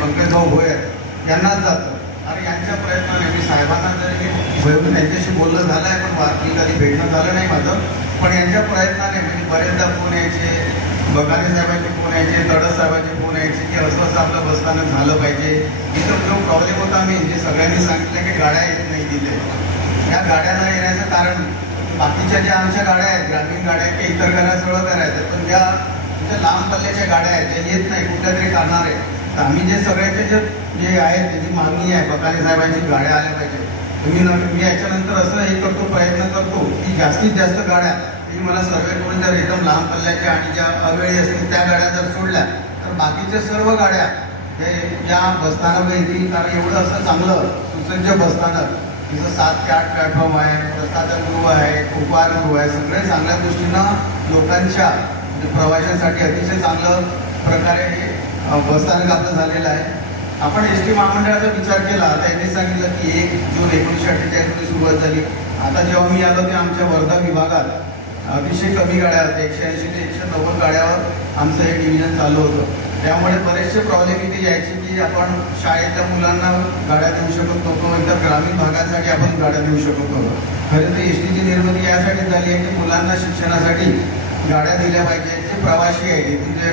पंकज भाऊ भोयर यांनाच जातं. आणि यांच्या प्रयत्नाने मी साहेबांना जरी त्यांच्याशी बोलणं झालं आहे, पण कधी भेटणं झालं नाही माझं. पण यांच्या प्रयत्नाने म्हणजे बरेचदा फोन यायचे, बकाले साहेबांचे फोन यायचे, तडस साहेबांचे फोन यायचे की असं असं आपलं बसताना झालं पाहिजे. इथं जो प्रॉब्लेम होता मी जे सगळ्यांनी सांगितलं की गाड्या येत नाही तिथे. या गाड्या न येण्याचं कारण बाकीच्या ज्या आमच्या गाड्या आहेत, ग्रामीण गाड्या आहेत, इतर गाड्या सगळं करायचं, पण ज्या लांब पल्ल्याच्या गाड्या आहेत त्या येत नाही, कुठल्या तरी कारणार आहे. तर आम्ही जे सगळ्याचे जे आहेत त्याची मागणी आहे, बकाले साहेबांची गाड्या आल्या पाहिजे. मी याच्यानंतर असं हे करतो, प्रयत्न करतो की जास्तीत जास्त गाड्या तुम्ही मला सर्वे करून जर एकदम लांब पल्ल्याच्या आणि ज्या अवेळी असतील त्या गाड्या जर सोडल्या तर बाकीच्या सर्व गाड्या हे या बसस्थानक येतील. कारण एवढं असं चांगलं सुसज्ज बसस्थानक, तिथं 7 ते 8 प्लॅटफॉर्म आहे, प्रसाधनगृह आहे, उपहारगृह आहे, सगळ्या चांगल्या गोष्टींना लोकांच्या प्रवाशांसाठी अतिशय चांगलं प्रकारे हे बसस्थानक आपलं झालेलं आहे. आपण एस टी महामंडळाचा विचार केला, त्यांनी सांगितलं की 1 जून 1948 मध्ये सुरुवात झाली. आता जेव्हा मी आलो ते आमच्या वर्धा विभागात अतिशय कमी गाड्या होत्या, 180 ते 190 गाड्यावर आमचं हे डिव्हिजन चालू होतं. त्यामुळे बरेचसे प्रॉब्लेम इथे यायचे की आपण शाळेतल्या मुलांना गाड्या देऊ शकत नव्हतो, इतर ग्रामीण भागासाठी आपण गाड्या देऊ शकत नव्हतो. खरं तर एस टीची निर्मिती यासाठी झाली आहे की मुलांना शिक्षणासाठी गाड्या दिल्या पाहिजे. जे प्रवासी आहेत इथून जे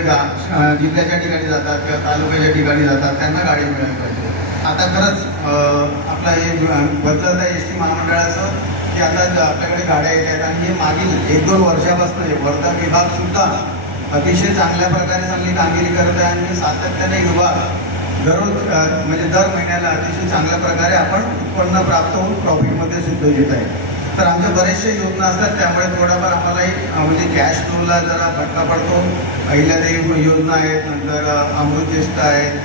जिल्ह्याच्या ठिकाणी जातात किंवा तालुक्याच्या ठिकाणी जातात त्यांना गाडी मिळाली पाहिजे. आता खरंच आपला हे बदलत आहे एस टी महामंडळाचं की आता आपल्याकडे गाड्या येत आहेत. आणि हे मागील 1-2 वर्षापासून वर्धा विभाग सुद्धा अतिशय चांगल्या प्रकारे चांगली कामगिरी करत आहे. आणि सातत्याने विभाग दररोज म्हणजे दर महिन्याला अतिशय चांगल्या प्रकारे आपण उत्पन्न प्राप्त होऊन प्रॉफिटमध्ये सुद्धा येत आहे. तर आमच्या बरेचशा योजना असतात, त्यामुळे थोडाफार आम्हालाही म्हणजे कॅश फ्लोला जरा फटका पडतो. अहिल्यादेवी योजना आहेत, नंतर अमृत ज्येष्ठ आहेत,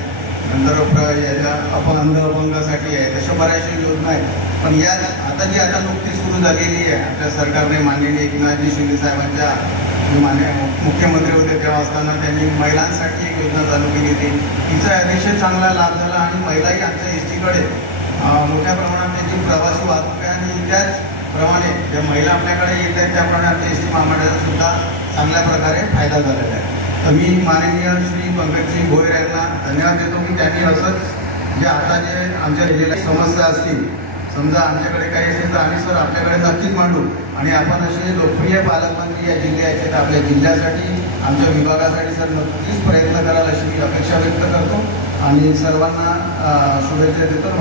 नंतर याच्या अपंगासाठी आहे, तशा बऱ्याचशा योजना आहेत. पण या आता नुकतीच सुरू झालेली आहे आपल्या सरकारने, माननीय एकनाथजी शिंदे साहेबांच्या मुख्यमंत्री होते तेव्हा असताना त्यांनी महिलांसाठी एक योजना चालू केली होती. तिचा अतिशय चांगला लाभ झाला आणि महिलाही आमच्या एस टीकडे मोठ्या प्रमाणात त्यांची प्रवासी वाहतूक आहे. आणि त्याचप्रमाणे ज्या महिला आपल्याकडे येत आहेत त्याप्रमाणे आमच्या एस टी महामंडळाचा सुद्धा चांगल्या प्रकारे फायदा झालेला आहे. तर मी माननीय श्री पंकजजी भोयर यांना धन्यवाद देतो की त्यांनी असंच जे आता जे आमच्या जिल्ह्यात समस्या असतील, समजा आमच्याकडे काही असेल तर आम्ही सर आपल्याकडे नक्कीच मांडू. आणि आपण असे लोकप्रिय पालकमंत्री या जिल्ह्याचे आपल्या जिल्ह्यासाठी, आमच्या विभागासाठी सर नक्कीच प्रयत्न कराल अशी मी अपेक्षा व्यक्त करतो आणि सर्वांना शुभेच्छा देतो.